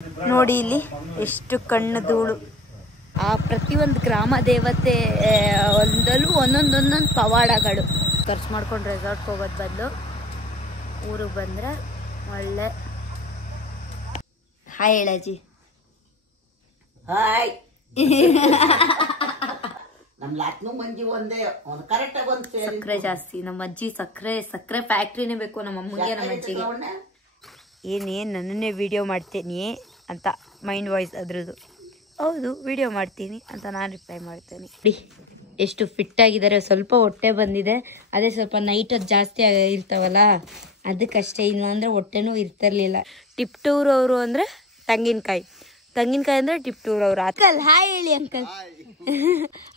ನೋಡಿ ಇಲ್ಲಿ ಎಷ್ಟು ಕಣ್ಣು ಧೂಳು. ಆ ಪ್ರತಿಯೊಂದು ಗ್ರಾಮ ದೇವತೆ ಒಂದಲ್ಲೂ ಒಂದೊಂದು ಪವಾಡಗಳು. ಖರ್ಚು ಮಾಡ್ಕೊಂಡು ರೆಸಾರ್ಟ್ಗೆ ಹೋಗೋದು ಬದಲು ಊರಿಗೆ ಬಂದರೆ ಒಳ್ಳೆ. ಹಾಯ್ ಹೇಳಜ್ಜಿ. ಹಾಯ್. ನಮ್ಮ ಲಾಟ್ನು ಮಂಜಿ ಒಂದೇ ಕರೆಕ್ಟಾಗಿ ಒಂದು ಸಕ್ಕರೆ ಜಾಸ್ತಿ. ನಮ್ಮ ಅಜ್ಜಿ ಸಕ್ಕರೆ ಫ್ಯಾಕ್ಟ್ರಿನೇ ಬೇಕು ನಮ್ಮ ಅಮ್ಮಂಗೆ ನಮ್ಮ ಅಜ್ಜಿಗೆ. ಏನೇನು ನನ್ನನ್ನೇ ವಿಡಿಯೋ ಮಾಡ್ತೀನಿ ಅಂತ ಮೈಂಡ್ ವಾಯ್ಸ್ ಅದ್ರದ್ದು. ಹೌದು ವಿಡಿಯೋ ಮಾಡ್ತೀನಿ ಅಂತ ನಾನು ರಿಪ್ಲೈ ಮಾಡ್ತೇನೆ. ಎಷ್ಟು ಫಿಟ್ ಆಗಿದ್ದಾರೆ. ಸ್ವಲ್ಪ ಹೊಟ್ಟೆ ಬಂದಿದೆ, ಅದೇ ಸ್ವಲ್ಪ ನೈಟ್ ಅದು ಜಾಸ್ತಿ ಇರ್ತಾವಲ್ಲ ಅದಕ್ಕಷ್ಟೇ. ಇಲ್ಲ ಅಂದರೆ ಹೊಟ್ಟೆನೂ ಇರ್ತಿರ್ಲಿಲ್ಲ. ಟಿಪ್ಟೂರ್ ಅವರು ಅಂದರೆ ತೆಂಗಿನಕಾಯಿ ಅಂದರೆ ಟಿಪ್ಟೂರ್ ಅವರು. ಅಂಕಲ್ ಹಾಯ್ ಹೇಳಿ. ಅಂಕಲ್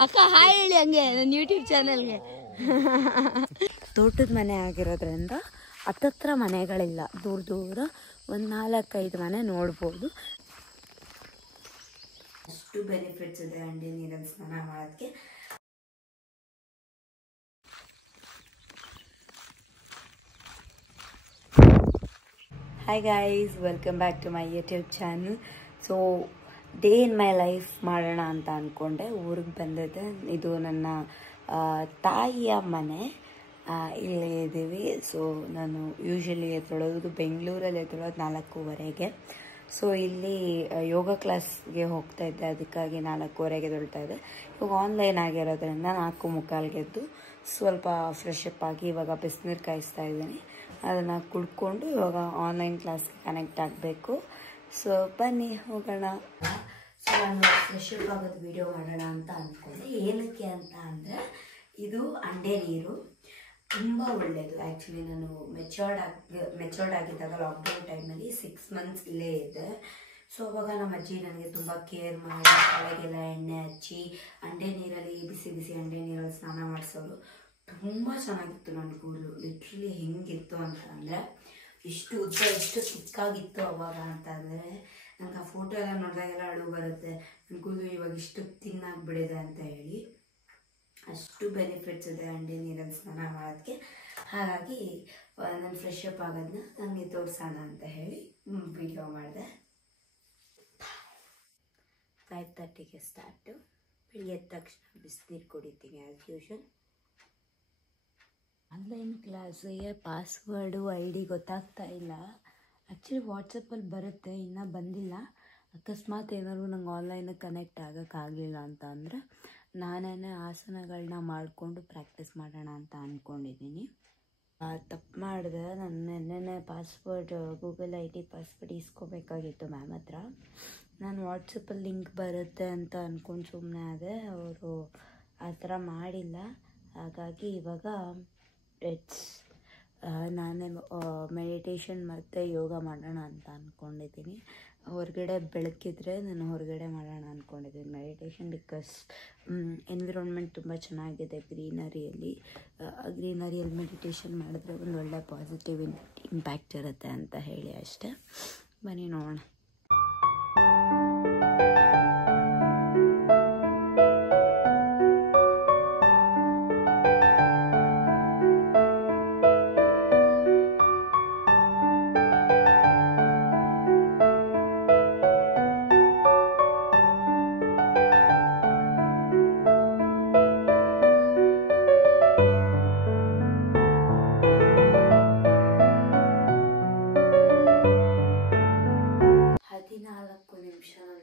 ಅಕ್ಕ ಹಾಯ್ ಹೇಳಿ ಹಂಗೆ ನನ್ನ ಯೂಟ್ಯೂಬ್ ಚಾನಲ್ಗೆ. ತೋಟದ ಮನೆ ಆಗಿರೋದ್ರಿಂದ ಹತ್ತತ್ರ ಮನೆಗಳಿಲ್ಲ, ದೂರ ಒಂದು 4-5 ಮನೆ ನೋಡ್ಬೋದು. ಅಷ್ಟು ಬೆನಿಫಿಟ್ಸ್ ಇದೆ ಹಂಡಿ ನೀರಲ್ಲಿ ಸ್ನಾನ ಮಾಡೋದಕ್ಕೆ. Hi guys, welcome back to my YouTube channel. So day in my life ಮಾಡೋಣ ಅಂತ ಅಂದ್ಕೊಂಡೆ ಊರಿಗೆ ಬಂದಿದ್ದೆ. ಇದು ನನ್ನ ತಾಯಿಯ ಮನೆ, ಇಲ್ಲೇ ಇದ್ದೀವಿ. ಸೊ ನಾನು ಯೂಶ್ವಲಿ ಎದ್ದೇಳೋದು ಬೆಂಗಳೂರಲ್ಲಿ ಎದ್ದೇಳೋದು 4:15ಗೆ. ಸೊ ಇಲ್ಲಿ ಯೋಗ ಕ್ಲಾಸ್ಗೆ ಹೋಗ್ತಾ ಇದ್ದೆ, ಅದಕ್ಕಾಗಿ 4:15ಗೆ ಎದ್ದೇಳ್ತಾ ಇದ್ದೆ. ಇವಾಗ ಆನ್ಲೈನ್ ಆಗಿರೋದ್ರಿಂದ 4:45ಗೆ ಎದ್ದು ಸ್ವಲ್ಪ ಫ್ರೆಶ್ ಅಪ್ ಆಗಿ ಇವಾಗ ಬಿಸಿನೀರು ಕಾಯಿಸ್ತಾ ಇದ್ದೀನಿ. ಅದನ್ನು ಕುಡ್ಕೊಂಡು ಇವಾಗ ಆನ್ಲೈನ್ ಕ್ಲಾಸ್ಗೆ ಕನೆಕ್ಟ್ ಆಗಬೇಕು. ಸೊ ಬನ್ನಿ ಹೋಗೋಣ. ಸೊ ನಾನು ಫ್ರೆಶ್ ಅಪ್ ಆಗೋದು ವಿಡಿಯೋ ಮಾಡೋಣ ಅಂತ ಅಂದ್ಕೊಂಡೆ. ಏನಕ್ಕೆ ಅಂತ ಅಂದರೆ ಇದು ಅಂಡೆ ನೀರು ತುಂಬ ಒಳ್ಳೆಯದು. ಆ್ಯಕ್ಚುಲಿ ನಾನು ಮೆಚೋರ್ಡ್ ಆಗಿದ್ದಾಗ ಲಾಕ್ಡೌನ್ ಟೈಮಲ್ಲಿ 6 ಮಂತ್ಸ್ ಇಲ್ಲೇ ಇದ್ದೆ. ಸೊ ಅವಾಗ ನಮ್ಮ ಅಜ್ಜಿ ನನಗೆ ತುಂಬ ಕೇರ್ ಮಾಡಿ ತಲೆಗೆಲ್ಲ ಎಣ್ಣೆ ಹಚ್ಚಿ ಅಂಡೆ ನೀರಲ್ಲಿ ಬಿಸಿ ಅಂಡೆ ನೀರಲ್ಲಿ ಸ್ನಾನ ಮಾಡಿಸೋರು. ತುಂಬ ಚೆನ್ನಾಗಿತ್ತು ನನ್ನ ಕೂದಲು. ಲಿಟ್ರಲಿ ಹೆಂಗಿತ್ತು ಅಂತ ಅಂದರೆ ಎಷ್ಟು ಉದ್ದ ಎಷ್ಟು ಸಿಕ್ಕಾಗಿತ್ತು ಅವಾಗ ಅಂತ ಅಂದರೆ ನಂಗೆ ಆ ಫೋಟೋ ಎಲ್ಲ ನೋಡಿದಾಗೆಲ್ಲ ಅಳು ಬರುತ್ತೆ. ನನ್ನ ಕೂದಲು ಇವಾಗ ಇಷ್ಟು ತಿನ್ನಾಗ್ಬಿಡಿದೆ ಅಂತ ಹೇಳಿ. ಅಷ್ಟು ಬೆನಿಫಿಟ್ಸ್ ಇದೆ ಅಂಡೆ ನೀರಲ್ಲಿ ಸ್ನಾನ ಮಾಡೋದಕ್ಕೆ. ಹಾಗಾಗಿ ನಾನು ಫ್ರೆಶ್ ಅಪ್ ಆಗೋದನ್ನ ನನಗೆ ತೋರಿಸೋಣ ಅಂತ ಹೇಳಿ ವಿಡಿಯೋ ಮಾಡಿದೆ. 5:30ಗೆ ಸ್ಟಾರ್ಟು. ಬೆಳಿಗ್ಗೆ ಎದ್ದ ತಕ್ಷಣ ಬಿಸಿನೀರು ಕುಡಿತೀನಿ ಆ್ಯಸ್ ಯೂಶ್ವಲ್. ಆನ್ಲೈನ್ ಕ್ಲಾಸಿಗೆ ಪಾಸ್ವರ್ಡು ID ಗೊತ್ತಾಗ್ತಾ ಇಲ್ಲ. ಆ್ಯಕ್ಚುಲಿ ವಾಟ್ಸಪ್ಪಲ್ಲಿ ಬರುತ್ತೆ, ಇನ್ನೂ ಬಂದಿಲ್ಲ. ಅಕಸ್ಮಾತ್ ಏನಾದ್ರು ನಂಗೆ ಆನ್ಲೈನಿಗೆ ಕನೆಕ್ಟ್ ಆಗೋಕ್ಕಾಗಲಿಲ್ಲ ಅಂತ ಅಂದರೆ ನಾನೇ ಆಸನಗಳನ್ನ ಮಾಡಿಕೊಂಡು ಪ್ರಾಕ್ಟೀಸ್ ಮಾಡೋಣ ಅಂತ ಅಂದ್ಕೊಂಡಿದ್ದೀನಿ. ತಪ್ಪು ಮಾಡಿದೆ. ನಾನು ನೆನ್ನೆ ಪಾಸ್ವರ್ಡ್ ಗೂಗಲ್ ID ಪಾಸ್ವರ್ಡ್ ಇಸ್ಕೋಬೇಕಾಗಿತ್ತು ಮ್ಯಾಮ್ ಹತ್ರ. ನಾನು ವಾಟ್ಸಪ್ಪಲ್ಲಿ ಲಿಂಕ್ ಬರುತ್ತೆ ಅಂತ ಅಂದ್ಕೊಂಡು ಸುಮ್ಮನೆ ಆದೆ. ಅವರು ಆ ಥರ ಮಾಡಿಲ್ಲ. ಹಾಗಾಗಿ ಇವಾಗ ನಾನೇ ಮೆಡಿಟೇಷನ್ ಮತ್ತು ಯೋಗ ಮಾಡೋಣ ಅಂತ ಅಂದ್ಕೊಂಡಿದ್ದೀನಿ. ಹೊರಗಡೆ ಬೆಳಕಿದ್ರೆ ನಾನು ಹೊರಗಡೆ ಮಾಡೋಣ ಅಂದ್ಕೊಂಡಿದ್ದೀನಿ ಮೆಡಿಟೇಷನ್. ಬಿಕಾಸ್ ಎನ್ವಿರಾನ್ಮೆಂಟ್ ತುಂಬ ಚೆನ್ನಾಗಿದೆ ಗ್ರೀನರಿಯಲ್ಲಿ ಮೆಡಿಟೇಷನ್ ಮಾಡಿದ್ರೆ ಒಂದು ಒಳ್ಳೆ ಪಾಸಿಟಿವ್ ಇಂಪ್ಯಾಕ್ಟ್ ಇರುತ್ತೆ ಅಂತ ಹೇಳಿ ಅಷ್ಟೆ. ಬನ್ನಿ ನೋಡೋಣ.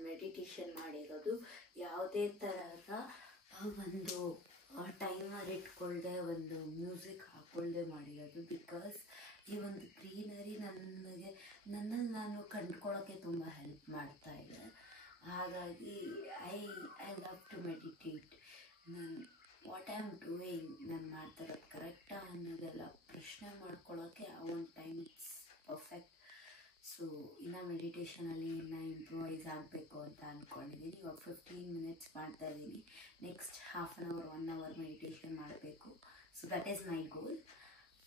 ಮೆಡಿಟೇಷನ್ ಮಾಡಿರೋದು. ಯಾವುದೇ ಥರದ ಒಂದು ಟೈಮರ್ ಇಟ್ಕೊಳ್ದೆ ಒಂದು ಮ್ಯೂಸಿಕ್ ಹಾಕ್ಕೊಳ್ದೆ ಮಾಡಿರೋದು. ಬಿಕಾಸ್ ಈ ಒಂದು ಗ್ರೀನರಿ ನನ್ನಲ್ಲಿ ನಾನು ಕಂಡ್ಕೊಳ್ಳೋಕ್ಕೆ ತುಂಬ ಹೆಲ್ಪ್ ಮಾಡ್ತಾ ಇದೆ. ಹಾಗಾಗಿ ಐ ಲವ್ ಟು ಮೆಡಿಟೇಟ್. ನಾನು ವಾಟ್ ಐ ಆಮ್ ಡೂಯಿಂಗ್, ನಾನು ಮಾಡ್ತಾ ಇರೋದು ಕರೆಕ್ಟಾ ಅನ್ನೋದೆಲ್ಲ ಪ್ರಶ್ನೆ ಮಾಡ್ಕೊಳ್ಳೋಕ್ಕೆ ಆ ಒಂದು ಟೈಮ್ ಇಟ್ಸ್ ಪರ್ಫೆಕ್ಟ್. ಸೊ ಇನ್ನು ಮೆಡಿಟೇಷನಲ್ಲಿ ಇನ್ನೂ ಇಂಪ್ರೂವೈಸ್ ಆಗಬೇಕು ಅಂತ ಅಂದ್ಕೊಂಡಿದ್ದೀನಿ. ಇವಾಗ 15 ಮಿನಿಟ್ಸ್ ಮಾಡ್ತಾ ಇದ್ದೀನಿ. ನೆಕ್ಸ್ಟ್ 1/2 hour 1 hour ಮೆಡಿಟೇಷನ್ ಮಾಡಬೇಕು. ಸೊ ದಟ್ ಈಸ್ ಮೈ ಗೋಲ್.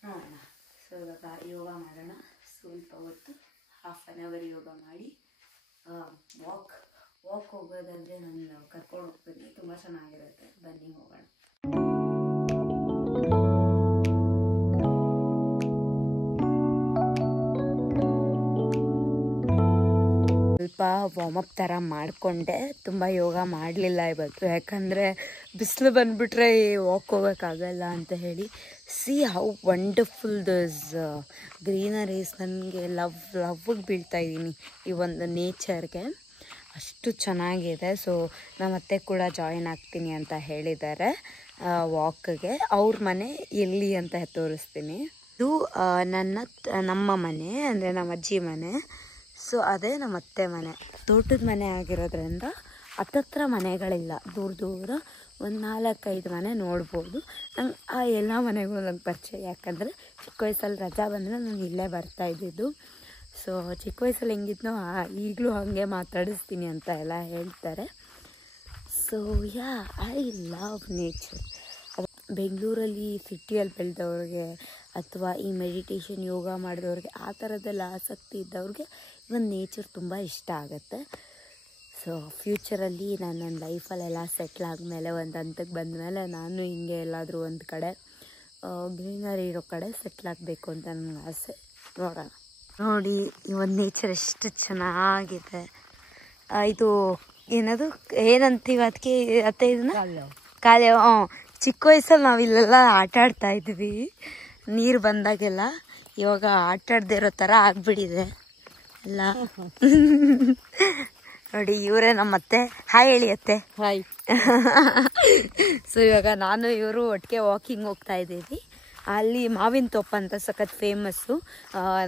ನೋಡೋಣ. ಸೊ ಇವಾಗ ಯೋಗ ಮಾಡೋಣ. ಸ್ವಲ್ಪ ಹೊತ್ತು 1/2 hour ಯೋಗ ಮಾಡಿ ವಾಕ್ ಹೋಗೋದಾದರೆ ನಾನು ಕರ್ಕೊಂಡು ಹೋಗ್ತೀನಿ. ತುಂಬ ಚೆನ್ನಾಗಿರುತ್ತೆ. ಬನ್ನಿ ಹೋಗೋಣ. ಸ್ವಲ್ಪ ವಾರ್ಮಪ್ ಥರ ಮಾಡಿಕೊಂಡೆ. ತುಂಬ ಯೋಗ ಮಾಡಲಿಲ್ಲ ಇವತ್ತು, ಯಾಕಂದರೆ ಬಿಸಿಲು ಬಂದುಬಿಟ್ರೆ ವಾಕ್ ಹೋಗೋಕ್ಕಾಗಲ್ಲ ಅಂತ ಹೇಳಿ. C how wonderful this greeneries. ನನಗೆ ಲವ್ಗೆ ಬೀಳ್ತಾಯಿದ್ದೀನಿ ಈ ಒಂದು ನೇಚರ್ಗೆ, ಅಷ್ಟು ಚೆನ್ನಾಗಿದೆ. ಸೊ ನಮ್ಮ ಅತ್ತೆ ಕೂಡ ಜಾಯಿನ್ ಆಗ್ತೀನಿ ಅಂತ ಹೇಳಿದ್ದಾರೆ ವಾಕ್ಗೆ. ಅವ್ರ ಮನೆ ಎಲ್ಲಿ ಅಂತ ತೋರಿಸ್ತೀನಿ. ಇದು ನಮ್ಮ ಮನೆ, ಅಂದರೆ ನಮ್ಮ ಅಜ್ಜಿ ಮನೆ. ಸೊ ಅದೇ ನಮ್ಮ ಅತ್ತೆ ಮನೆ. ತೋಟದ ಮನೆ ಆಗಿರೋದ್ರಿಂದ ಹತ್ತತ್ರ ಮನೆಗಳಿಲ್ಲ, ದೂರ ಒಂದು 4-5 ಮನೆ ನೋಡ್ಬೋದು. ನಂಗೆ ಆ ಎಲ್ಲ ಮನೆಗಳು ನಂಗೆ ಪರಿಚಯ, ಯಾಕಂದರೆ ಚಿಕ್ಕ ವಯಸ್ಸಲ್ಲಿ ರಜಾ ಬಂದರೆ ನಾನು ಇಲ್ಲೇ ಬರ್ತಾಯಿದ್ದಿದ್ದು. ಸೊ ಚಿಕ್ಕ ವಯಸ್ಸಲ್ಲಿ ಹೆಂಗಿದ್ನೋ ಈಗಲೂ ಹಾಗೆ ಮಾತಾಡಿಸ್ತೀನಿ ಅಂತ ಎಲ್ಲ ಹೇಳ್ತಾರೆ. So yeah, I love nature. ಬೆಂಗಳೂರಲ್ಲಿ ಸಿಟಿಯಲ್ಲಿ ಬೆಳೆದವ್ರಿಗೆ ಅಥವಾ ಈ ಮೆಡಿಟೇಷನ್ ಯೋಗ ಮಾಡಿದವ್ರಿಗೆ ಆ ಥರದ್ದೆಲ್ಲ ಆಸಕ್ತಿ ಇದ್ದವ್ರಿಗೆ ಒಂದು ನೇಚರ್ ತುಂಬ ಇಷ್ಟ ಆಗುತ್ತೆ. ಸೊ ಫ್ಯೂಚರಲ್ಲಿ ನಾನು ನನ್ನ ಲೈಫಲ್ಲೆಲ್ಲ ಸೆಟ್ಲ್ ಆದಮೇಲೆ ಒಂದು ಹಂತಕ್ಕೆ ಬಂದಮೇಲೆ ನಾನು ಹಿಂಗೆ ಎಲ್ಲಾದರೂ ಒಂದು ಕಡೆ ಗ್ರೀನರಿ ಇರೋ ಕಡೆ ಸೆಟ್ಲ್ ಆಗಬೇಕು ಅಂತ ನನಗೆ ಆಸೆ. ನೋಡೋಣ. ನೋಡಿ ಈ ಒಂದು ನೇಚರ್ ಎಷ್ಟು ಚೆನ್ನಾಗಿದೆ. ಇದು ಏನಂತೀವಿ ಅದಕ್ಕೆ ಅತ್ತೆ, ಇದನ್ನ ಕಾಲೇ. ಚಿಕ್ಕ ವಯಸ್ಸಲ್ಲಿ ನಾವು ಇಲ್ಲೆಲ್ಲ ಆಟ ಆಡ್ತಾ ಇದ್ವಿ ನೀರು ಬಂದಾಗೆಲ್ಲ. ಇವಾಗ ಆಟ ಆಡದೇ ಇರೋ ಥರ ಆಗ್ಬಿಟ್ಟಿದೆ ಎಲ್ಲ. ನೋಡಿ ಇವರೇ ನಮ್ಮ ಅತ್ತೆ. ಹಾಯ್ ಹೇಳಿ ಅತ್ತೆ. ಹಾಯ್. ಸೊ ಇವಾಗ ನಾನು ಇವರು ಒಟ್ಟಿಗೆ ವಾಕಿಂಗ್ ಹೋಗ್ತಾ ಇದ್ದೀವಿ. ಅಲ್ಲಿ ಮಾವಿನ ತೋಪ ಅಂತ ಸಖತ್ ಫೇಮಸ್ಸು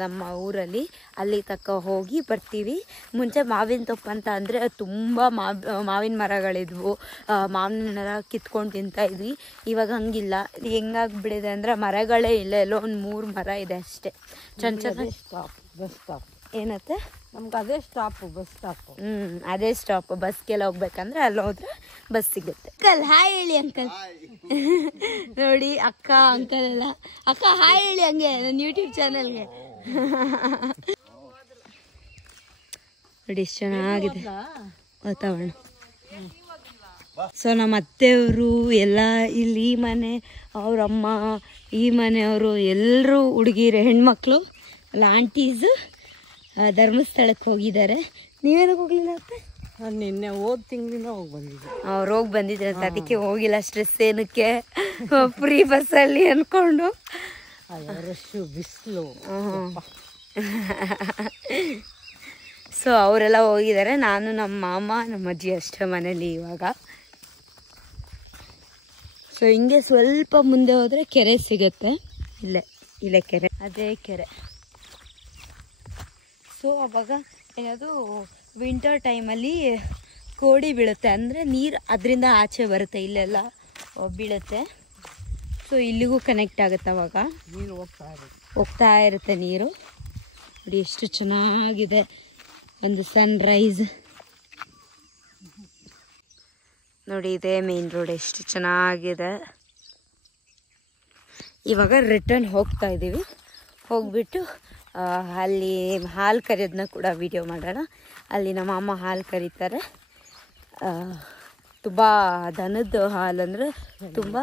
ನಮ್ಮ ಊರಲ್ಲಿ. ಅಲ್ಲಿ ತಕ್ಕ ಹೋಗಿ ಬರ್ತೀವಿ. ಮುಂಚೆ ಮಾವಿನ ತೋಪ ಅಂತ ಅಂದರೆ ತುಂಬ ಮಾವಿನ ಮರಗಳಿದ್ವು, ಮಾವಿನ ಮರ ಕಿತ್ಕೊಂಡು ತಿಂತಾಯಿದ್ವಿ. ಇವಾಗ ಹಂಗಿಲ್ಲ. ಹೆಂಗಾಗ್ಬಿಟ್ಟಿದೆ ಅಂದರೆ ಮರಗಳೇ ಇಲ್ಲ, ಎಲ್ಲೋ ಒಂದು 3 ಮರ ಇದೆ ಅಷ್ಟೇ. ಬಸ್ ಸ್ಟಾಪ್ ಏನತ್ತೆ ನಮ್ಗೆ ಅದೇ ಸ್ಟಾಪು, ಬಸ್ ಸ್ಟಾಪು. ಅದೇ ಸ್ಟಾಪ್. ಬಸ್ಗೆಲ್ಲ ಹೋಗ್ಬೇಕಂದ್ರೆ ಅಲ್ಲಿ ಹೋದ್ರೆ ಬಸ್ ಸಿಗುತ್ತೆ. ಅಂಕಲ್ ಹಾಯ್ ಹೇಳಿ. ಅಂಕಲ್ ನೋಡಿ ಅಕ್ಕ ಅಂಕಲ್ ಎಲ್ಲ. ಅಕ್ಕ ಹಾಯ್ ಹೇಳಿ ಹಂಗೆ ನನ್ನ ಯೂಟ್ಯೂಬ್ ಚಾನಲ್ಗೆ. ನೋಡಿ ಎಷ್ಟು ಚೆನ್ನಾಗಿದೆ ವಾತಾವರಣ. ಸೊ ನಮ್ಮ ಅತ್ತೆಯವರು ಎಲ್ಲ ಇಲ್ಲಿ, ಈ ಮನೆ ಅವರಮ್ಮ, ಈ ಮನೆಯವರು ಎಲ್ಲರೂ ಹುಡುಗಿರು, ಹೆಣ್ಮಕ್ಳು ಅಲ್ಲ ಆಂಟೀಸು ಧರ್ಮಸ್ಥಳಕ್ಕೆ ಹೋಗಿದ್ದಾರೆ. ನೀವೇನಕ್ಕೆ ಹೋಗ್ಲಿಲ್ಲ ಅತ್ತೆ? ನಾನು ನಿನ್ನೆ ತಿಂಗಳಿಂದ ಅವ್ರು ಹೋಗಿ ಬಂದಿದ್ರೆ ಅದಕ್ಕೆ ಹೋಗಿಲ್ಲ. ಸ್ಟ್ರೆಸ್ ಏನಕ್ಕೆ, ಫ್ರೀ ಬಸ್ಸಲ್ಲಿ ಅಂದ್ಕೊಂಡು. ಬಿಸಿಲು. ಸೊ ಅವರೆಲ್ಲ ಹೋಗಿದ್ದಾರೆ. ನಾನು ನಮ್ಮ ಮಾಮ ನಮ್ಮ ಅಜ್ಜಿ ಅಷ್ಟೇ ಮನೇಲಿ ಇವಾಗ. ಸೊ ಹಿಂಗೆ ಸ್ವಲ್ಪ ಮುಂದೆ ಹೋದರೆ ಕೆರೆ ಸಿಗುತ್ತೆ. ಇಲ್ಲೇ ಕೆರೆ, ಅದೇ ಕೆರೆ. ಸೊ ಅವಾಗ ಏನದು ವಿಂಟರ್ ಟೈಮಲ್ಲಿ ಕೋಡಿ ಬೀಳುತ್ತೆ, ಅಂದರೆ ನೀರು ಅದರಿಂದ ಆಚೆ ಬರುತ್ತೆ, ಇಲ್ಲೆಲ್ಲ ಬೀಳುತ್ತೆ. ಸೊ ಇಲ್ಲಿಗೂ ಕನೆಕ್ಟ್ ಆಗುತ್ತೆ. ಅವಾಗ ನೀರು ಹೋಗ್ತಾ ಇರುತ್ತೆ ನೀರು. ನೋಡಿ ಎಷ್ಟು ಚೆನ್ನಾಗಿದೆ ಒಂದು ಸನ್ರೈಸ್. ನೋಡಿ ಇದೆ ಮೇನ್ ರೋಡ್, ಎಷ್ಟು ಚೆನ್ನಾಗಿದೆ. ಇವಾಗ ರಿಟರ್ನ್ ಹೋಗ್ತಾ ಇದ್ದೀವಿ. ಹೋಗ್ಬಿಟ್ಟು ಅಲ್ಲಿ ಹಾಲು ಕರೆಯೋದನ್ನ ಕೂಡ ವಿಡಿಯೋ ಮಾಡೋಣ. ಅಲ್ಲಿ ನಮ್ಮ ಅಮ್ಮ ಹಾಲು ಕರೀತಾರೆ. ತುಂಬ ದನದ ಹಾಲು ಅಂದರೆ ತುಂಬ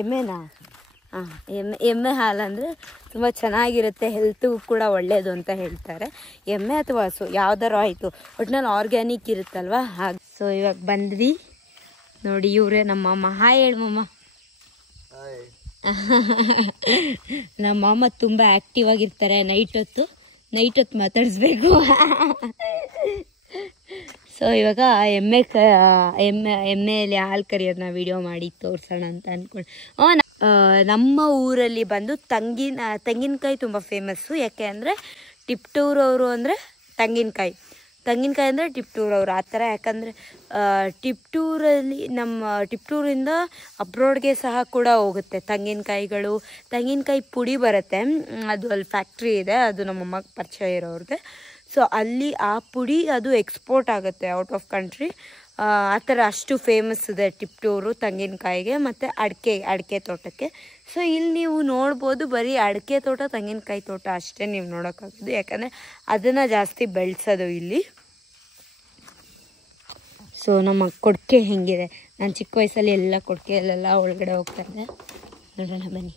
ಎಮ್ಮೆನಾ? ಎಮ್ಮೆ ಹಾಲು ಅಂದರೆ ತುಂಬ ಚೆನ್ನಾಗಿರುತ್ತೆ, ಹೆಲ್ತಿಗೂ ಕೂಡ ಒಳ್ಳೆಯದು ಅಂತ ಹೇಳ್ತಾರೆ. ಎಮ್ಮೆ ಅಥವಾ ಹಸು ಯಾವ್ದಾರು ಆಯಿತು, ಒಟ್ಟಿನಲ್ಲಿ ಆರ್ಗ್ಯಾನಿಕ್ ಇರುತ್ತಲ್ವ ಹಾಗೆ. ಸೊ ಇವಾಗ ಬಂದ್ವಿ. ನೋಡಿ ಇವರೇ ನಮ್ಮಮ್ಮ. ಹಾಯ್ ಹೇಳಮ್ಮ. ನಮ್ಮ ಅಮ್ಮ ತುಂಬ ಆ್ಯಕ್ಟಿವ್ ಆಗಿರ್ತಾರೆ. ನೈಟ್ ಹೊತ್ತು ಮಾತಾಡಿಸ್ಬೇಕು. ಸೊ ಇವಾಗ ಎಮ್ಮೆಯಲ್ಲಿ ಹಾಲು ಕರಿಯೋದನ್ನ ವಿಡಿಯೋ ಮಾಡಿ ತೋರಿಸೋಣ ಅಂತ ಅಂದ್ಕೊಂಡು. ನಮ್ಮ ಊರಲ್ಲಿ ಬಂದು ತೆಂಗಿನಕಾಯಿ ತುಂಬ ಫೇಮಸ್ಸು. ಯಾಕೆ ಅಂದರೆ ಟಿಪ್ಟೂರವರು ಅಂದರೆ ತೆಂಗಿನಕಾಯಿ ಅಂದರೆ ಟಿಪ್ಟೂರವರು ಆ ಥರ. ಯಾಕಂದರೆ ಟಿಪ್ಟೂರಿಂದ ಅಬ್ರೋಡ್ಗೆ ಸಹ ಕೂಡ ಹೋಗುತ್ತೆ ತೆಂಗಿನಕಾಯಿ ಪುಡಿ ಬರುತ್ತೆ. ಅದು ಅಲ್ಲಿ ಫ್ಯಾಕ್ಟ್ರಿ ಇದೆ, ಅದು ನಮ್ಮಮ್ಮಗೆ ಪರಿಚಯ ಇರೋರಿಗೆ. ಸೊ ಅಲ್ಲಿ ಆ ಪುಡಿ ಅದು ಎಕ್ಸ್ಪೋರ್ಟ್ ಆಗುತ್ತೆ ಔಟ್ ಆಫ್ ಕಂಟ್ರಿ. ಆ ಥರ ಅಷ್ಟು ಫೇಮಸ್ ಇದೆ ಟಿಪ್ಟೂರು ತೆಂಗಿನಕಾಯಿಗೆ ಮತ್ತು ಅಡಿಕೆ ತೋಟಕ್ಕೆ. ಸೊ ಇಲ್ಲಿ ನೀವು ನೋಡ್ಬೋದು, ಬರೀ ಅಡಿಕೆ ತೋಟ, ತೆಂಗಿನಕಾಯಿ ತೋಟ ಅಷ್ಟೇ ನೀವು ನೋಡೋಕ್ಕಾಗೋದು. ಯಾಕಂದರೆ ಅದನ್ನು ಜಾಸ್ತಿ ಬೆಳೆಸೋದು ಇಲ್ಲಿ. ಸೊ ನಮ್ಮ ಕೊಡ್ಕೆ ಹೆಂಗಿದೆ, ನಾನು ಚಿಕ್ಕ ವಯಸ್ಸಲ್ಲಿ ಎಲ್ಲ ಕೊಡ್ಕೆಯಲ್ಲೆಲ್ಲ ಒಳಗಡೆ ಹೋಗ್ತಾ ಇದ್ದೆ. ನೋಡೋಣ ಬನ್ನಿ.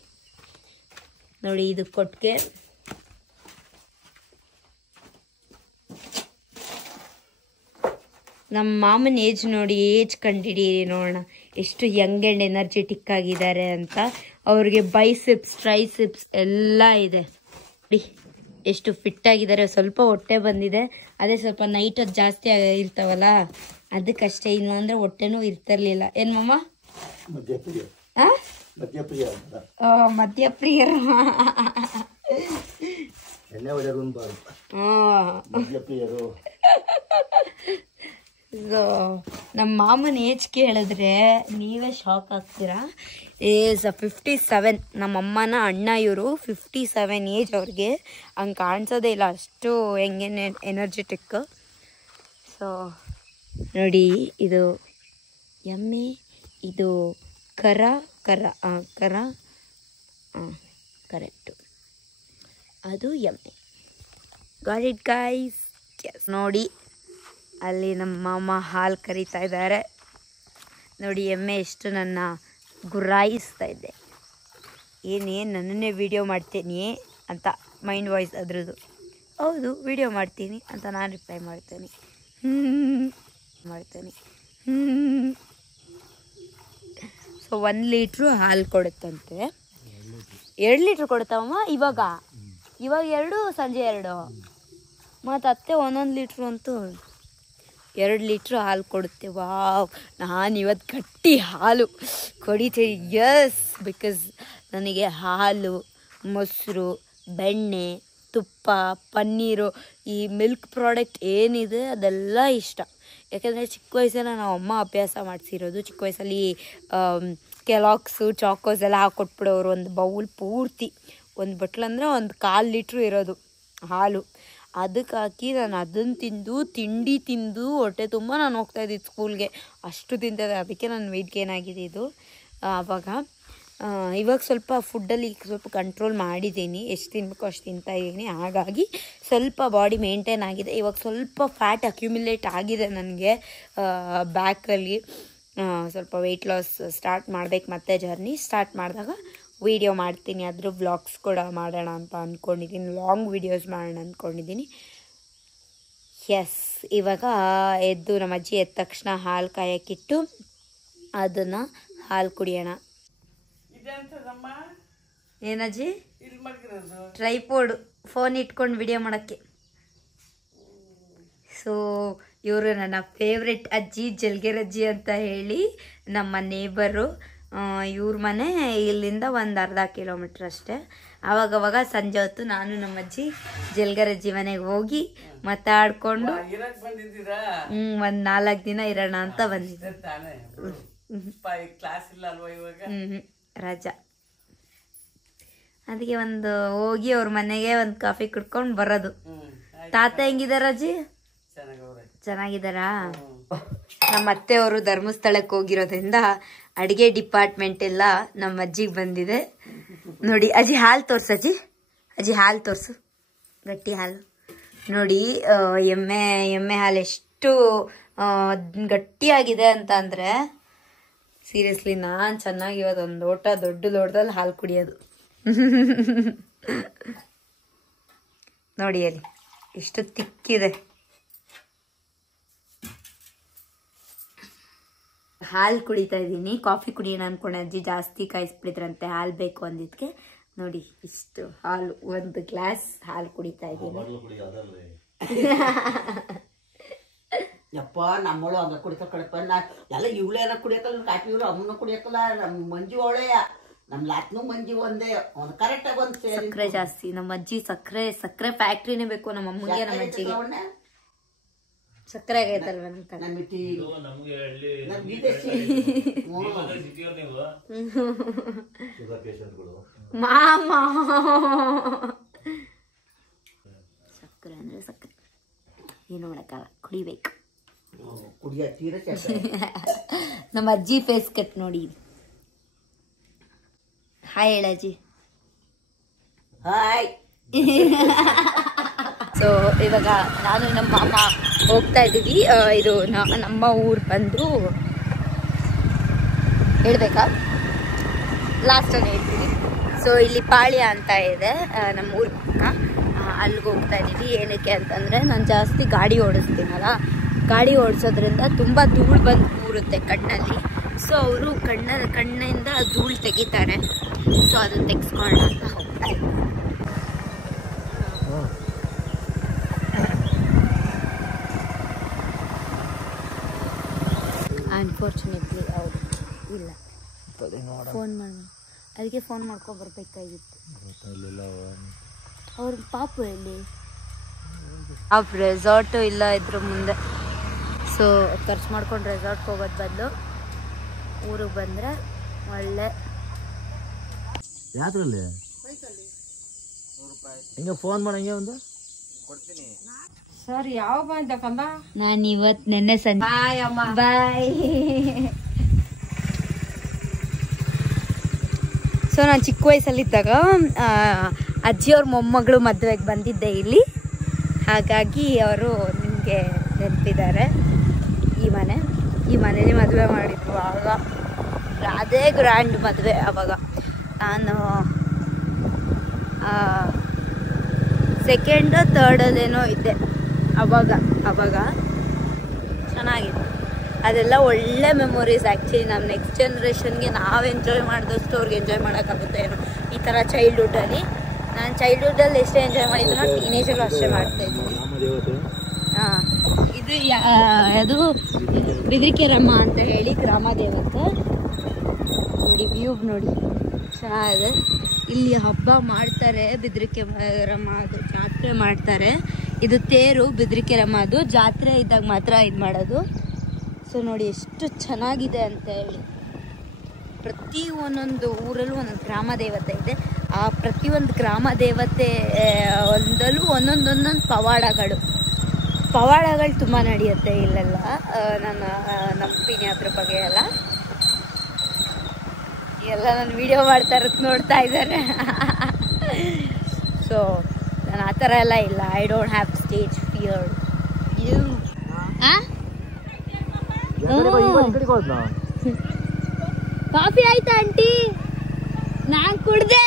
ನೋಡಿ ಇದು ಕೊಡ್ಕೆ. ನಮ್ಮ ಮಾಮನ ಏಜ್ ನೋಡಿ, ಏಜ್ ಕಂಡಿಡೀರಿ ನೋಡೋಣ ಎಷ್ಟು ಯಂಗ್ ಆ್ಯಂಡ್ ಎನರ್ಜೆಟಿಕ್ ಆಗಿದ್ದಾರೆ ಅಂತ. ಅವ್ರಿಗೆ ಬೈಸಿಪ್ಸ್ ಟ್ರೈಸಿಪ್ಸ್ ಎಲ್ಲ ಇದೆ ನೋಡಿ, ಎಷ್ಟು ಫಿಟ್ ಆಗಿದ್ದಾರೆ. ಸ್ವಲ್ಪ ಹೊಟ್ಟೆ ಬಂದಿದೆ, ಅದೇ ಸ್ವಲ್ಪ ನೈಟ್ ಅದು ಜಾಸ್ತಿ ಇರ್ತಾವಲ್ಲ ಅದಕ್ಕಷ್ಟೇ, ಇಲ್ಲ ಅಂದ್ರೆ ಹೊಟ್ಟೆನೂ ಇರ್ತಿರ್ಲಿಲ್ಲ. ಏನ್ ಮಮ್ಮ? ಮದ್ಯಪ್ರಿಯರು. ನಮ್ಮ ಮಾಮನ ಏಜ್ ಕೇಳಿದ್ರೆ ನೀವೇ ಶಾಕ್ ಆಗ್ತೀರಾ. ಏಜ್ 57. ನಮ್ಮಮ್ಮನ ಅಣ್ಣ ಇವರು. 57 ಏಜ್ ಅವ್ರಿಗೆ. ಹಂಗೆ ಕಾಣಿಸೋದೇ ಇಲ್ಲ, ಅಷ್ಟು ಹೆಂಗೇನೆ ಎನರ್ಜೆಟಿಕ್. ಸೊ ನೋಡಿ, ಇದು ಎಮ್ಮೆ, ಇದು ಕರ ಕರೆಕ್ಟು, ಅದು ಎಮ್ಮೆ. Got it guys? ಎಸ್. ನೋಡಿ ಅಲ್ಲಿ ನಮ್ಮ ಮಾಮ ಹಾಲು ಕರಿತಾ ಇದ್ದಾರೆ ನೋಡಿ. ಎಮ್ಮೆ ಎಷ್ಟು ನನ್ನ ಗುರಾಯಿಸ್ತಾ ಇದೆ. ಏನೇನು ನನ್ನನ್ನೇ ವಿಡಿಯೋ ಮಾಡ್ತೀನಿ ಅಂತ ಮೈಂಡ್ ವಾಯ್ಸ್ ಅದ್ರದ್ದು. ಹೌದು, ವಿಡಿಯೋ ಮಾಡ್ತೀನಿ ಅಂತ ನಾನು ರಿಪ್ಲೈ ಮಾಡ್ತೇನೆ. ಸೊ 1 ಲೀಟ್ರು ಹಾಲು ಕೊಡುತ್ತಂತೆ. 2 ಲೀಟ್ರ್ ಕೊಡ್ತಾವಮ್ಮ ಇವಾಗ 2, ಸಂಜೆ 2. ಮತ್ತು ಅತ್ತೆ 1 ಲೀಟ್ರು ಅಂತೂ 2 ಲೀಟ್ರ್ ಹಾಲು ಕೊಡುತ್ತೆ. ವಾವ್, ನಾನು ಇವತ್ತು ಗಟ್ಟಿ ಹಾಲು ಕುಡಿತೀನಿ. ಯಸ್, ಬಿಕಾಸ್ ನನಗೆ ಹಾಲು, ಮೊಸರು, ಬೆಣ್ಣೆ, ತುಪ್ಪ, ಪನ್ನೀರು, ಈ ಮಿಲ್ಕ್ ಪ್ರಾಡಕ್ಟ್ ಏನಿದೆ ಅದೆಲ್ಲ ಇಷ್ಟ. ಯಾಕೆಂದರೆ ಚಿಕ್ಕ ವಯಸ್ಸಲ್ಲಿ ನಾವು ಅಮ್ಮ ಅಭ್ಯಾಸ ಮಾಡಿಸಿರೋದು. ಚಿಕ್ಕ ವಯಸ್ಸಲ್ಲಿ ಕೆಲಾಕ್ಸು, ಚಾಕೋಸ್ ಎಲ್ಲ ಹಾಕ್ಕೊಟ್ಬಿಡೋರು. ಒಂದು ಬೌಲ್ ಪೂರ್ತಿ, ಒಂದು ಬಟ್ಲಂದರೆ 1/4 ಲೀಟ್ರು ಇರೋದು ಹಾಲು. ಅದಕ್ಕೆ ಹಾಕಿ ನಾನು ಅದನ್ನು ತಿಂಡಿ ತಿಂದು ಹೊಟ್ಟೆ ತುಂಬ ನಾನು ಹೋಗ್ತಾಯಿದ್ದಿದ್ದು ಸ್ಕೂಲ್ಗೆ. ಅಷ್ಟು ತಿಂತಿದ್ದೆ. ಅದಕ್ಕೆ ನಾನು ವೆಯ್ಟ್ ಗೇನ್ ಆಗಿದೆ ಇದು ಆವಾಗ. ಇವಾಗ ಸ್ವಲ್ಪ ಫುಡ್ಡಲ್ಲಿ ಸ್ವಲ್ಪ ಕಂಟ್ರೋಲ್ ಮಾಡಿದ್ದೀನಿ. ಎಷ್ಟು ತಿನ್ನಬೇಕು ಅಷ್ಟು ತಿಂತಾಯಿದ್ದೀನಿ. ಹಾಗಾಗಿ ಸ್ವಲ್ಪ ಬಾಡಿ ಮೇಂಟೈನ್ ಆಗಿದೆ. ಇವಾಗ ಸ್ವಲ್ಪ ಫ್ಯಾಟ್ ಅಕ್ಯುಮಿಲೇಟ್ ಆಗಿದೆ ನನಗೆ ಬ್ಯಾಕಲ್ಲಿ. ಸ್ವಲ್ಪ ವೆಯ್ಟ್ ಲಾಸ್ ಸ್ಟಾರ್ಟ್ ಮಾಡಬೇಕು. ಮತ್ತೆ ಜರ್ನಿ ಸ್ಟಾರ್ಟ್ ಮಾಡಿದಾಗ ವೀಡಿಯೋ ಮಾಡ್ತೀನಿ. ಅದ್ರ ವ್ಲಾಗ್ಸ್ ಕೂಡ ಮಾಡೋಣ ಅಂತ ಅಂದ್ಕೊಂಡಿದ್ದೀನಿ. ಲಾಂಗ್ ವೀಡಿಯೋಸ್ ಮಾಡೋಣ ಅಂದ್ಕೊಂಡಿದ್ದೀನಿ. ಎಸ್, ಇವಾಗ ಎದ್ದು ನಮ್ಮ ಅಜ್ಜಿ ಎದ್ದ ತಕ್ಷಣ ಹಾಲು ಕಾಯಕ್ಕಿಟ್ಟು ಅದನ್ನು ಹಾಲು ಕುಡಿಯೋಣ. ಏನಜ್ಜಿ? ಟ್ರೈಪೋರ್ಡು, ಫೋನ್ ಇಟ್ಕೊಂಡು ವಿಡಿಯೋ ಮಾಡೋಕ್ಕೆ. ಸೊ ಇವರು ನನ್ನ ಫೇವ್ರೆಟ್ ಅಜ್ಜಿ, ಜಲ್ಗೆರಜ್ಜಿ ಅಂತ ಹೇಳಿ ನಮ್ಮ ನೇಬರು. ಇವ್ರ ಮನೆ ಇಲ್ಲಿಂದ 1 ಕಿಲೋಮೀಟ್ರ್ ಅಷ್ಟೇ. ಆವಾಗವಾಗ ಸಂಜೆ ಹೊತ್ತು ನಾನು ನಮ್ಮ ಅಜ್ಜಿ ಜಲ್ಗರಜ್ಜಿ ಮನೆಗೆ ಹೋಗಿ ಮಾತಾಡ್ಕೊಂಡು 1-4 ದಿನ ಇರೋಣ ಅಂತ ಬಂದಿದ್ದೆ. ರಜಾ, ಅದಕ್ಕೆ ಹೋಗಿ ಅವ್ರ ಮನೆಗೆ ಒಂದು ಕಾಫಿ ಕುಡ್ಕೊಂಡು ಬರೋದು. ತಾತ ಹೆಂಗಿದಾರ ಅಜ್ಜಿ? ಚೆನ್ನಾಗಿದ್ದಾರಾ? ನಮ್ಮ ಅತ್ತೆಯವರು ಧರ್ಮಸ್ಥಳಕ್ಕೆ ಹೋಗಿರೋದ್ರಿಂದ ಅಡುಗೆ ಡಿಪಾರ್ಟ್ಮೆಂಟ್ ಎಲ್ಲ ನಮ್ಮ ಅಜ್ಜಿಗೆ ಬಂದಿದೆ ನೋಡಿ. ಅಜ್ಜಿ ಹಾಲು ತೋರ್ಸು. ಅಜ್ಜಿ ಹಾಲು ತೋರಿಸು, ಗಟ್ಟಿ ಹಾಲು ನೋಡಿ. ಎಮ್ಮೆ ಹಾಲು ಎಷ್ಟು ಗಟ್ಟಿಯಾಗಿದೆ ಅಂತ ಅಂದರೆ ಸೀರಿಯಸ್ಲಿ ನಾನು ಚೆನ್ನಾಗಿ ಒಂದು ಲೋಟ ದೊಡ್ಡ ಲೋಟದಲ್ಲಿ ಹಾಲು ಕುಡಿಯೋದು ನೋಡಿ. ಅಲ್ಲಿ ಎಷ್ಟು ತಿಕ್ಕಿದೆ ಹಾಲು ಕುಡಿತಾ ಇದ್ದೀನಿ. ಕಾಫಿ ಕುಡಿಯೋಣ ಅನ್ಕೊಂಡೆ, ಅಜ್ಜಿ ಜಾಸ್ತಿ ಕಾಯಿಸ್ಬಿಟ್ಟಿದ್ರಂತೆ ಹಾಲು ಬೇಕು ಅಂದಿದ್ದಕ್ಕೆ. ನೋಡಿ ಇಷ್ಟು ಹಾಲು, 1 ಗ್ಲಾಸ್ ಹಾಲು ಕುಡಿತಾ ಇದ್ದೀನಿ. ಯಪ್ಪ ನಮ್ಮಳು ಹಂಗ ಕುಡಿತ ಕಡಪ ಎಲ್ಲ ಇವಳೇನ ಕುಡಿಯಕಲ್ಲ, ಕಾಫಿ ಇವ್ರು ಅಮ್ಮನ ಕುಡಿಯಕಲ್ಲ. ನಮ್ಮ ಮಂಜು ಅವಳೆ, ನಮ್ಮ ಲಾತ್ನು ಮಂಜು ಒಂದೇ. ಅವ್ನು ಕರೆಕ್ಟಾಗಿ ಒಂದು ಸಕ್ಕರೆ ಜಾಸ್ತಿ. ನಮ್ಮ ಅಜ್ಜಿ ಸಕ್ಕರೆ ಫ್ಯಾಕ್ಟ್ರಿನೇ ಬೇಕು ನಮ್ಮ ಅಮ್ಮಗೆ, ನಮ್ಮ ಅಜ್ಜಿಗೆ. ಸಕ್ಕರೆ ಆಗೈತಲ್ವ ಮಾಮ. ಸಕ್ಕರೆ ಅಂದ್ರೆ ಸಕ್ಕರೆ, ಏನು ಮಾಡಕ್ಕಲ್ಲ, ಕುಡಿಬೇಕು. ನಮ್ಮ ಅಜ್ಜಿ ಫೇಸ್ ಕಟ್ ನೋಡಿ. ಹಾಯ್ ಹೇಳಜ್ಜಿ. ಹಾಯ್. ಸೊ ಇವಾಗ ನಾನು ನಮ್ಮ ಮಾಮ ಹೋಗ್ತಾ ಇದ್ದೀವಿ. ಇದು ನಮ್ಮ ಊರು ಬಂದು ಹೇಳ್ಬೇಕಾ, ಲಾಸ್ಟಲ್ಲಿ ಹೇಳ್ತೀನಿ. ಸೊ ಇಲ್ಲಿ ಪಾಳ್ಯ ಅಂತ ಇದೆ ನಮ್ಮ ಊರು ಪಕ್ಕ, ಅಲ್ಲಿಗೆ ಹೋಗ್ತಾ ಇದ್ದೀವಿ. ಏನಕ್ಕೆ ಅಂತಂದರೆ ನಾನು ಜಾಸ್ತಿ ಗಾಡಿ ಓಡಿಸ್ತೀನಲ್ಲ, ಗಾಡಿ ಓಡಿಸೋದ್ರಿಂದ ತುಂಬ ಧೂಳು ಬಂದು ಕೂರುತ್ತೆ ಕಣ್ಣಲ್ಲಿ. ಸೊ ಅವರು ಕಣ್ಣಿಂದ ಧೂಳು ತೆಗಿತಾರೆ. ಸೊ ಅದನ್ನ ತೆಗೆಸ್ಕೊಳ್ಳೋಣ ಅಂತ ಹೋಗ್ತಾ ಇದ್ದೀನಿ. ಅನ್ಫಾರ್ಚುನೇಟ್ಲಿ ಹೌದು ಇಲ್ಲ, ಫೋನ್ ಮಾಡಿ ಅದಕ್ಕೆ ಫೋನ್ ಮಾಡ್ಕೊಬರ್ಬೇಕಾಗಿತ್ತು. ಅವ್ರ ಪಾಪು ಎಲ್ಲಿ ರೆಸಾರ್ಟು ಇಲ್ಲ ಇದ್ರ ಮುಂದೆ. ಸೊ ಖರ್ಚು ಮಾಡ್ಕೊಂಡು ರೆಸಾರ್ಟ್ಗೆ ಹೋಗೋದು ಬದಲು ಊರಿಗೆ ಬಂದರೆ ಒಳ್ಳೆ. ಯಾವ್ದ್ರಲ್ಲಿ ಹಿಂಗೆ ಫೋನ್ ಮಾಡಂಗೆ ಒಂದು ಕೊಡ್ತೀನಿ ಸರ್. ಯಾವಾಗ ಬಂದಕ್ಕಂಬ? ನಾನು ಇವತ್ತು ನೆನ್ನೆ ಸಂಜೆ. ಬಾಯ್ ಅಮ್ಮ, ಬಾಯ್. ಸೊ ನಾನು ಚಿಕ್ಕ ವಯಸ್ಸಲ್ಲಿದ್ದಾಗ ಅಜ್ಜಿಯವ್ರ ಮೊಮ್ಮಗಳು ಮದುವೆಗೆ ಬಂದಿದ್ದೆ ಇಲ್ಲಿ. ಹಾಗಾಗಿ ಅವರು ನಿಮಗೆ ನೆನಪಿದ್ದಾರೆ. ಈ ಮನೇಲಿ ಮದುವೆ ಮಾಡಿದ್ರು. ಆವಾಗ ಅದೇ ಗ್ರ್ಯಾಂಡ್ ಮದುವೆ. ಆವಾಗ ನಾನು ಸೆಕೆಂಡ್ ಥರ್ಡಲ್ಲೇನೋ ಇದ್ದೆ. ಅವಾಗ ಚೆನ್ನಾಗಿದೆ. ಅದೆಲ್ಲ ಒಳ್ಳೆ ಮೆಮೊರೀಸ್. ಆ್ಯಕ್ಚುಲಿ ನಮ್ಮ ನೆಕ್ಸ್ಟ್ ಜನ್ರೇಷನ್ಗೆ ನಾವು ಎಂಜಾಯ್ ಮಾಡಿದಷ್ಟು ಅವ್ರಿಗೆ ಎಂಜಾಯ್ ಮಾಡೋಕ್ಕಾಗುತ್ತೆ ಏನೋ ಈ ಥರ ಚೈಲ್ಡ್ಹುಡ್ಡಲ್ಲಿ. ನಾನು ಚೈಲ್ಡ್ಹುಡ್ಡಲ್ಲಿ ಎಷ್ಟೇ ಎಂಜಾಯ್ ಮಾಡಿದ್ರು ಟೀನೇಜಲ್ಲೂ ಅಷ್ಟೇ ಮಾಡ್ತಾಯಿದ್ದೀನಿ. ಹಾಂ, ಇದು ಅದು ಬಿದ್ರಿಕೆರಮ್ಮ ಅಂತ ಹೇಳಿ ಗ್ರಾಮ ದೇವತೆ. ನೋಡಿ ವ್ಯೂ ನೋಡಿ ಚೆನ್ನಾಗಿದೆ. ಇಲ್ಲಿ ಹಬ್ಬ ಮಾಡ್ತಾರೆ, ಬಿದ್ರಿಕೆರಮ್ಮ ಅದು ಜಾತ್ರೆ ಮಾಡ್ತಾರೆ. ಇದು ತೇರು ಬಿದ್ರಿಕೆರಮ್ಮ, ಅದು ಜಾತ್ರೆ ಇದ್ದಾಗ ಮಾತ್ರ ಇದು ಮಾಡೋದು. ಸೊ ನೋಡಿ ಎಷ್ಟು ಚೆನ್ನಾಗಿದೆ ಅಂತ ಹೇಳಿ. ಪ್ರತಿ ಒಂದೊಂದು ಊರಲ್ಲೂ ಒಂದೊಂದು ಗ್ರಾಮ ದೇವತೆ ಇದೆ. ಆ ಪ್ರತಿಯೊಂದು ಗ್ರಾಮ ದೇವತೆ ಒಂದಲ್ಲೂ ಒಂದೊಂದು ಪವಾಡಗಳು ತುಂಬ ನಡೆಯುತ್ತೆ ಇಲ್ಲೆಲ್ಲ. ನಾನು ನಂಬ್ತೀನಿ ಅದ್ರ ಬಗ್ಗೆ ಎಲ್ಲ ನಾನು ವಿಡಿಯೋ ಮಾಡ್ತಾ ಇರೋದು ನೋಡ್ತಾ ಇದ್ದಾರೆ. ಸೊ ನಾನು ಆ ಥರ ಎಲ್ಲ ಇಲ್ಲ. I don't have stage fear. ಯು ಕಾಫಿ ಆಯ್ತಾ ಆಂಟಿ? ನಾನು ಕುಡ್ದೆ.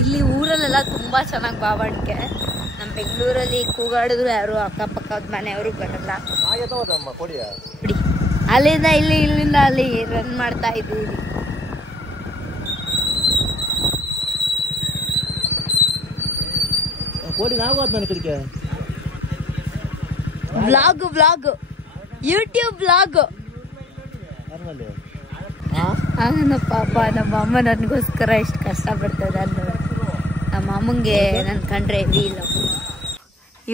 ಇಲ್ಲಿ ಊರಲ್ಲೆಲ್ಲ ತುಂಬ ಚೆನ್ನಾಗಿ ಬಾವಣಿಗೆ. ನಮ್ಮ ಬೆಂಗಳೂರಲ್ಲಿ ಕೂಗಾಡಿದ್ರು ಯಾರು ಅಕ್ಕಪಕ್ಕದ ಮನೆಯವರು ಬರಲ್ಲ. ಬಿಡಿ, ಅಲ್ಲಿಂದ ಇಲ್ಲಿಂದ ಅಲ್ಲಿ ರನ್ ಮಾಡ್ತಾ ಇದ್ದೀವಿ. Vlog YouTube vlog. ಪಾಪ ನಮ್ಮ ಅಮ್ಮ ನನಗೋಸ್ಕರ ಎಷ್ಟು ಕಷ್ಟ ಪಡ್ತದೆ ನೋಡಿ. ನಮ್ಮ ಅಮ್ಮಂಗೆ ನನ್ನ ಕಂಡ್ರೆ ಇಲ್ಲ.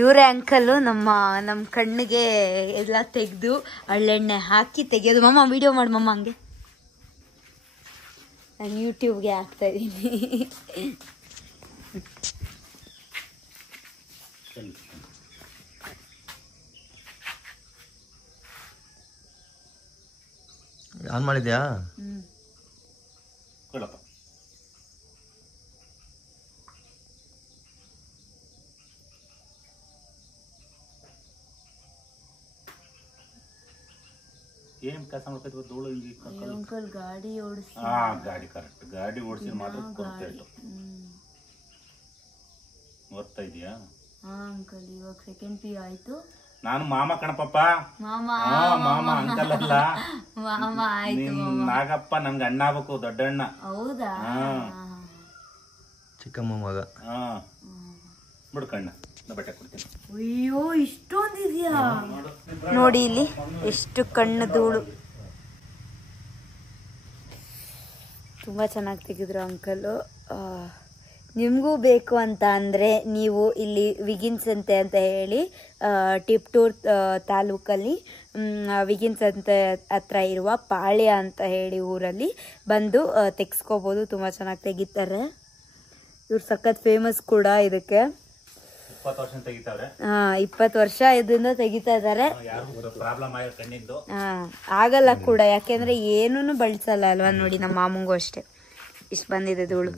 ಇವರೇ ಅಂಕಲು ನಮ್ಮ ಕಣ್ಣಿಗೆ ಎಲ್ಲ ತೆಗೆದು ಹಳ್ಳೆಣ್ಣೆ ಹಾಕಿ ತೆಗೆಯೋದು. ಮಮ್ಮ ವಿಡಿಯೋ ಮಾಡಿ ಮಮ್ಮ. ಹಂಗೆ ನಾನು ಯೂಟ್ಯೂಬ್ಗೆ ಹಾಕ್ತಾ ಇದ್ದೀನಿ. ಆನ್ ಮಾಡಿದ್ಯಾ? ಏನ್ ಕೆಲಸ ಮಾಡ್ಕೈತಿ ಧೂಳು ಅಂಕಲ್ ಗಾಡಿ ಓಡಿಸಿ. ಗಾಡಿ ಕರೆಕ್ಟ್, ಗಾಡಿ ಓಡಿಸಿ ಮಾತ್ರ ಕೊಡ್ತಾ ಓದ್ತಾ ಇದೀಯಾ? ಅಂಕಲ್ ಇವಾಗ ಸೆಕೆಂಡ್ ಪಿ ಆಯ್ತು. ನಾನು ಮಾಮ ಕಣಪ್ಪ. ಮಾಮ ಅಂಕಲ್ ಅಲ್ಲ. ಮಾಮ ಆಯ್ತು. ನಾಗಪ್ಪ ನನ್ಗೆ ಅಣ್ಣ ಆಗ್ಬೇಕು, ದೊಡ್ಡ ಅಣ್ಣ. ಹೌದಾ? ಚಿಕ್ಕಮ್ಮ ಮಗ. ಬಿಡ್ಕಣ್ಣ ಬಟ್ಟೆ ಕೊಡ್ತೀನಿ. ಅಯ್ಯೋ ಇಷ್ಟೊಂದಿದ್ಯಾ ನೋಡಿ ಇಲ್ಲಿ, ಎಷ್ಟು ಕಣ್ಣು ಧೂಳು. ತುಂಬಾ ಚೆನ್ನಾಗಿ ತೆಗೆದ್ರು ಅಂಕಲು. ನಿಮಗೂ ಬೇಕು ಅಂತ ಅಂದರೆ ನೀವು ಇಲ್ಲಿ ವಿಗಿನ್ಸಂತೆ ಅಂತ ಹೇಳಿ ಟಿಪ್ಟೂರ್ ತಾಲೂಕಲ್ಲಿ ವಿಗಿನ್ಸಂತೆ ಹತ್ರ ಇರುವ ಪಾಳ್ಯ ಅಂತ ಹೇಳಿ ಊರಲ್ಲಿ ಬಂದು ತೆಗೆಸ್ಕೋಬೋದು. ತುಂಬ ಚೆನ್ನಾಗಿ ತೆಗಿತಾರೆ. ಇವ್ರು ಸಖತ್ ಫೇಮಸ್ ಕೂಡ ಇದಕ್ಕೆ. 20 ವರ್ಷ ಇದರಿಂದ ತೆಗಿತಾ ಇದ್ದಾರೆ. ಆಗಲ್ಲ ಕೂಡ, ಯಾಕೆಂದ್ರೆ ಏನೂ ಬಳಸಲ್ಲ ಅಲ್ವಾ. ನೋಡಿ ನಮ್ಮ ಮಾಮಂಗೂ ಅಷ್ಟೇ ಇಷ್ಟು ಬಂದಿದೆ ಧೂಳು.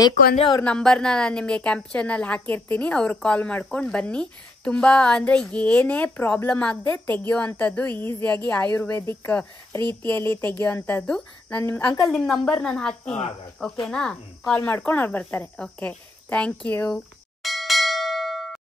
ಬೇಕು ಅಂದರೆ ಅವ್ರ ನಂಬರ್ನ ನಾನು ನಿಮಗೆ ಕ್ಯಾಪ್ಷನಲ್ಲಿ ಹಾಕಿರ್ತೀನಿ. ಅವ್ರು ಕಾಲ್ ಮಾಡ್ಕೊಂಡು ಬನ್ನಿ. ತುಂಬ ಅಂದರೆ ಏನೇ ಪ್ರಾಬ್ಲಮ್ ಆಗದೆ ತೆಗಿಯೋ ಅಂಥದ್ದು, ಈಸಿಯಾಗಿ ಆಯುರ್ವೇದಿಕ್ ರೀತಿಯಲ್ಲಿ ತೆಗಿಯೋ ಅಂಥದ್ದು. ನಾನು ಅಂಕಲ್ ನಿಮ್ಮ ನಂಬರ್ ನಾನು ಹಾಕ್ತೀನಿ, ಓಕೆನಾ? ಕಾಲ್ ಮಾಡ್ಕೊಂಡು ಅವ್ರು ಬರ್ತಾರೆ. Okay, thank you.